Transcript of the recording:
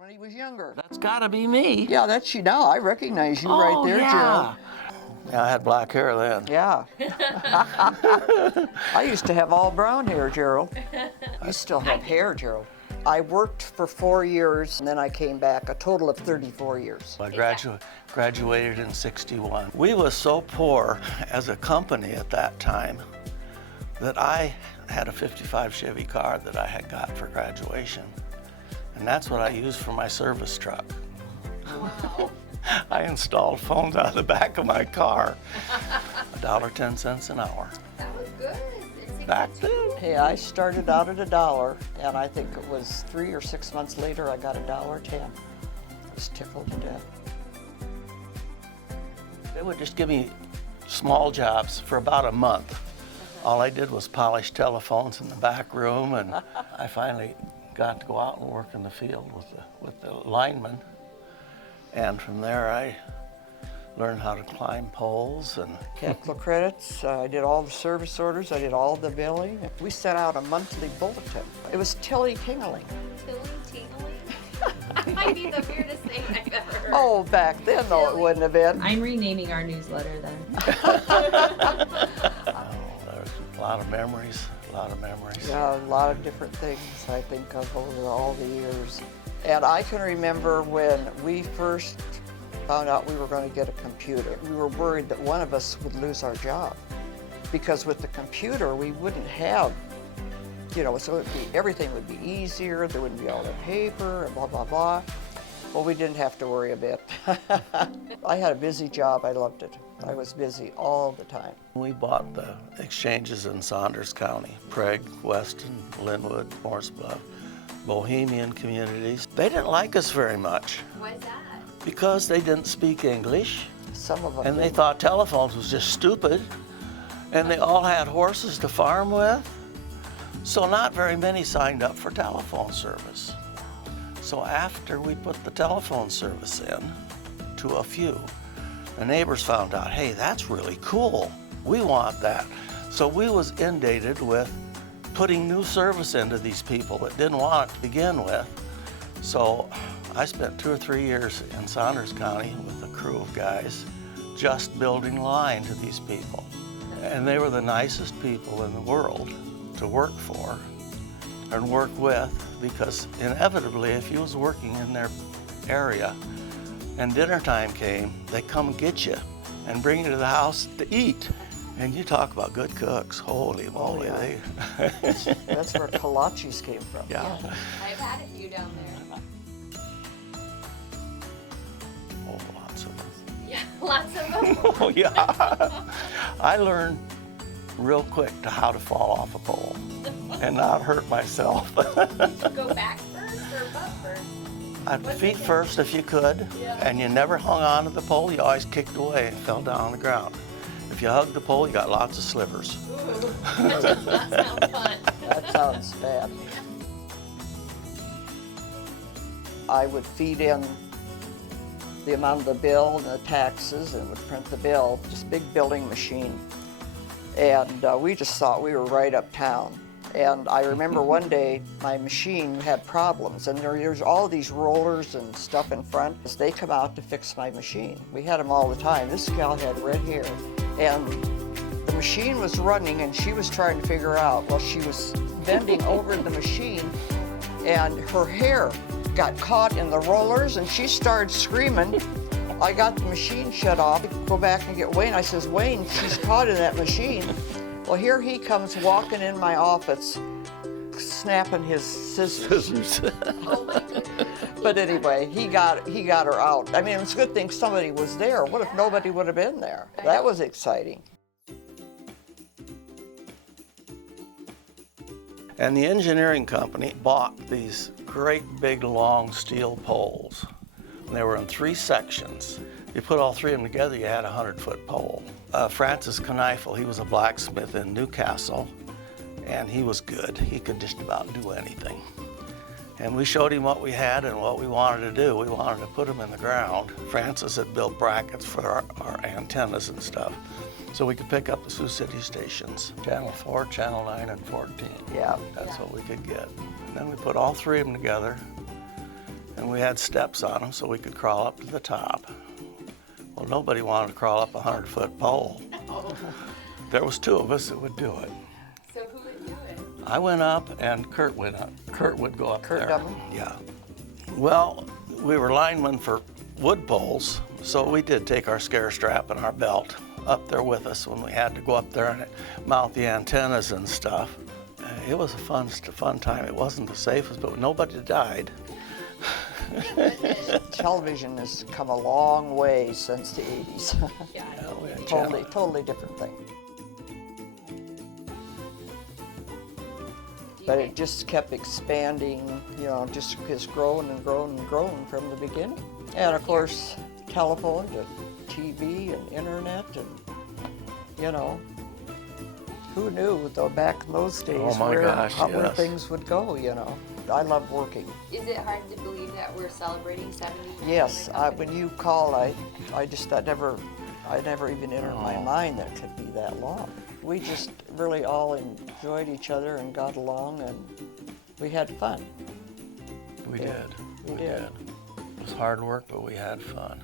when he was younger. That's gotta be me. Yeah, that's you now. I recognize you right there, yeah. Gerald. Yeah, I had black hair then. Yeah. I used to have all brown hair, Gerald. You still have hair, Gerald. I worked for 4 years, and then I came back, a total of 34 years. I graduated in '61. We was so poor as a company at that time that I had a '55 Chevy car that I had got for graduation. And that's what I used for my service truck. Wow. I installed phones out of the back of my car. $1.10 an hour. That was good. Back then. Hey, I started out at $1, and I think it was 3 or 6 months later I got $1.10. I was tickled to death. They would just give me small jobs for about a month. All I did was polish telephones in the back room, and I finally got to go out and work in the field with the linemen. And from there, I learned how to climb poles and Capital credits, I did all the service orders, I did all the billing. We sent out a monthly bulletin. It was tilly-tingling. That might be the weirdest thing I've ever heard. Oh, back then, though, it wouldn't have been. I'm renaming our newsletter then. there's a lot of memories, Yeah, a lot of different things I think of over all the years. And I can remember when we first found out we were going to get a computer. We were worried that one of us would lose our job, because with the computer we wouldn't have, so everything would be easier, there wouldn't be all the paper and blah, blah, blah. Well, we didn't have to worry a bit. I had a busy job, I loved it. I was busy all the time. We bought the exchanges in Saunders County, Prague, Weston, Linwood, Morse Bluff, Bohemian communities. They didn't like us very much. Why is that? Because they didn't speak English, Some of them and they didn't. thought telephones was just stupid, and they all had horses to farm with, so not very many signed up for telephone service. So after we put the telephone service in to a few, the neighbors found out, hey, that's really cool, we want that. So we was inundated with putting new service into these people that didn't want it to begin with. So I spent 2 or 3 years in Saunders County with a crew of guys just building line to these people. And they were the nicest people in the world to work for and work with, because inevitably if you was working in their area and dinner time came, they come get you and bring you to the house to eat. And you talk about good cooks, holy moly. yeah. They That's where kolaches came from. yeah. I've had a few down there. Oh, lots of them. Yeah, lots of them. Oh, yeah. I learned real quick to how to fall off a pole and not hurt myself. Did you go back first or butt first? Feet first if you could, and you never hung on to the pole, you always kicked away and fell down on the ground. If you hugged the pole, you got lots of slivers. Ooh, that does not sound fun. That sounds bad. I would feed in the amount of the bill and the taxes and would print the bill, just big billing machine. And we just thought we were right uptown. And I remember one day my machine had problems, and there's all these rollers and stuff in front. They come out to fix my machine. We had them all the time. This gal had red hair, and the machine was running, and she was trying to figure out, well, she was bending over the machine, and her hair got caught in the rollers, and she started screaming. I got the machine shut off, go back and get Wayne. I says, Wayne, she's caught in that machine. Well, here he comes walking in my office, snapping his scissors. Oh my goodness. But anyway, he got her out. I mean, it was a good thing somebody was there. What if nobody would have been there? That was exciting. And the engineering company bought these great big long steel poles. And they were in 3 sections. You put all 3 of them together, you had a 100-foot pole. Francis Kneifel, he was a blacksmith in Newcastle, and he was good. He could just about do anything. And we showed him what we had and what we wanted to do. We wanted to put them in the ground. Francis had built brackets for our antennas and stuff, so we could pick up the Sioux City stations, Channel 4, Channel 9, and 14. Yeah. That's what we could get. And then we put all 3 of them together, And we had steps on them so we could crawl up to the top. Well, nobody wanted to crawl up a 100-foot pole. There was 2 of us that would do it. So who would do it? I went up and Kurt went up. Kurt would go up Kurt there. Dunham? Yeah. Well, we were linemen for wood poles, so we did take our scare strap and our belt up there with us when we had to go up there and mount the antennas and stuff. It was a fun time. It wasn't the safest, but nobody died. Television has come a long way since the 80s. Yeah. Yeah, we had Totally different thing. But it just kept expanding, you know, just growing and growing and growing from the beginning. And of course, telephone to TV and internet and, you know, who knew though back in those days Oh my gosh, where yes. things would go, you know. I love working. Is it hard to believe that we're celebrating 70 years? Yes, of the company? when you call, I never even entered my mind that it could be that long. We just really all enjoyed each other and got along, and we had fun. We Yeah, did. we did. It was hard work, but we had fun.